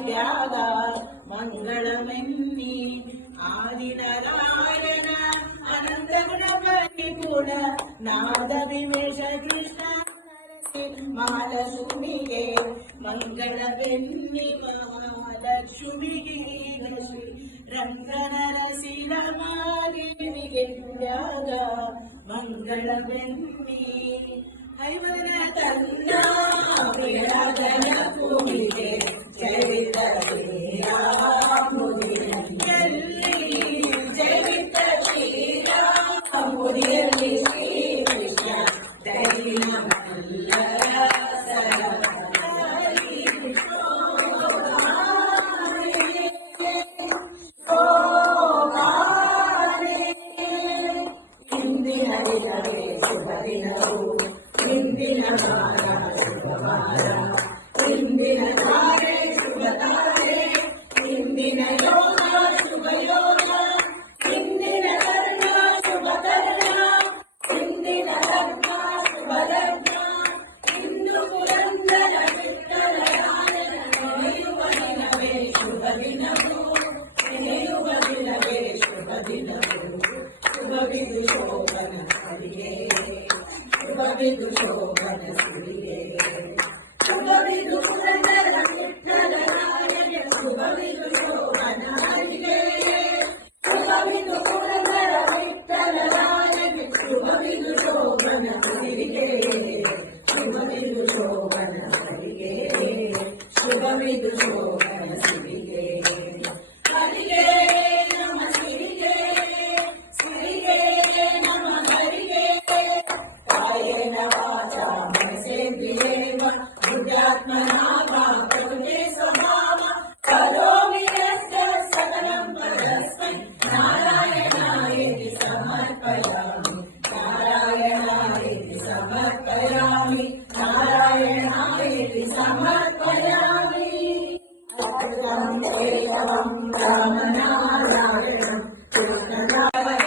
ತ್ಯಾಗ ಮಂಗಳಮೆನ್ನಿ ಆದಿನಾರಾಯಣ ಅನಂತ ಗುಣ ನಾದ ವಿವೇಶ ಕೃಷ್ಣ ಮಹಾಲಕ್ಷ್ಮಿಗೆ ಮಂಗಳವೆನ್ನಿ ಮಹಾಲಕ್ಷ್ಮಿಗೆ ಶ್ರೀ ರಂಗನರಸಿರ ಮಾದೇವಿಗೆ ತ್ಯಾಗ ಮಂಗಳವೆನ್ನಿ ಐವರ ತನ್ನ ವಿರಾಜನ ಭೂಮಿಗೆ ಜಯಿತ ಜಯಿತ ಶ್ರೀರಾಮುರಿಯಲ್ಲಿ ಶ್ರೀಕೃಷ್ಣ ದೈನ ಮಲ್ಲರ ಇಂದಿನ ದಿನವೇ ಶುಭ ದಿನವು ಇಂದಿನ ವಾರ ಶುಭವಾರ ಇಂದಿನ ತಾರೆ ಶುಭ ತಾರೆ ಇಂದಿನ ಯೋಗ ಶುಭ ಯೋಗ ಇಂದಿನ ಲಗ್ನ ಶುಭ ಲಗ್ನ ಇಂದಿನ ಲಗ್ನ ಶುಭ ಲಗ್ನ ಇಂದು ಪುರಂದರ ವಿಠಲರಾಯನ ನೆನೆಯುವ ದಿನವೇ ಶುಭ ದಿನವು ನೆನೆಯುವ ದಿನವೇ ಶುಭ ದಿನವು ಶುಭವಿದು ಶೋಭನ ಸರಿಗೆ ಶುಭವಿದು ಶೋಭನ ಸರಿಗೆ ಶುಭವಿದು ಪುರಂದರ ವಿಠಲರಾಯನ ಶುಭವಿದು ಶೋಭನ ಸರಿಗೆ ಶುಭವಿದು ಪುರಂದರ ವಿಠಲರಾಯನ ಶುಭವಿದು ಶೋಭನ ಸರಿಗೆ ಶುಭವಿದು ಶೋಭನ ಸರಿಗೆ ಶುಭವಿದು ಶೋಭನ ಸರಿಗೆ ಹರಿಗೆ ನಮ ಸಿರಿಗೆ ಸಿರಿಗೆ ನಮ ಹರಿಗೆ ಕಾಯೇನ ವಾಚಾ ಮನಸೇಂದ್ರಿಯೇರ್ವ ಬುದ್ಧ್ಯಾತ್ಮನಾಭ ಕರುಣೆ ಸ್ವಭಾವ ಕರೋಮಿ ಯಸ್ಯ ಸಕಲಂ ಪರಸ್ಮೈ ನಾರಾಯಣಾಯೇತಿ ಸಮರ್ಪಯಾಮಿ ನಾರಾಯಣಾಯೇತಿ ಸಮರ್ಪಯಾಮಿ ನಾರಾಯಣಾಯೇತಿ ಸಮರ್ಪಯಾಮಿ ಅದ್ಭುತಂ ಕೇಶವಂ ರಾಮನಾರಾಯಣಂ ಕೃಷ್ಣರಾವೇ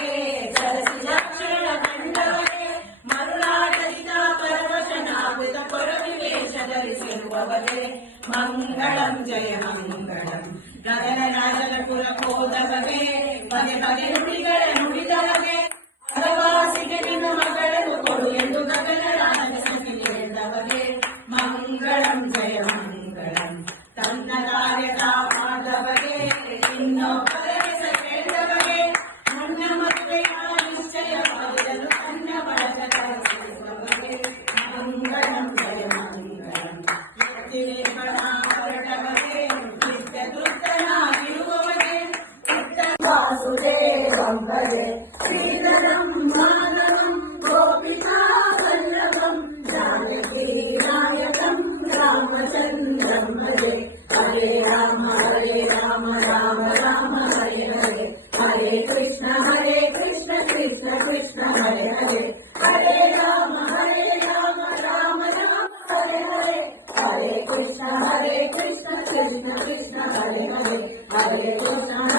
ಸರಸಿಲಕ್ಷಣ ಕಂಡವೇ ಮರುಳಾಡಳಿತ ಪರವಶನಾಗುತ್ತ ಪರವಿವೇಶ ಧರಿಸಿರುವವರೇ ಮಂಗಳಂ ಜಯ ಮಂಗಳಂ ಗಗನ ರಾಜನಪುರ ಹೋದವಗೆ ಬಗೆ ಬಗೆ ನುಡಿಗಳ ನುಡಿದವಗೆ ಅರವಾಸಿಗೆ ನಿನ್ನ ಮಗಳನ್ನು ಕೊಡು ಎಂದು ಗಗನ ರಾಜನಿಗೆ ಹೇಳಿದವಗೆ ಮಂಗಳಂ ಜಯ ಮಂಗಳಂ ತನ್ನ ಕಾರ್ಯ ಮಾಡಿದವಗೆ ಇನ್ನೊಬ್ಬರ ಹೆಸರು ಹೇಳಿದವಗೆ ನನ್ನ ಮದುವೆಯ ನಿಶ್ಚಯ ಮಾಡಿದನು ತನ್ನ ಬಳಗ ತರಿಸಿರುವವಗೆ ಮಂಗಳಂ ಜಯ ಮಂಗಳಂ ವ್ಯಕ್ತಿರೇಖಣ ಹೊರಟವಗೆ ನಿತ್ಯ ತೃಪ್ತನಾಗಿರುವವಗೆ ವಾಸುದೇವಂ Krishna Hare Hare Hare Krishna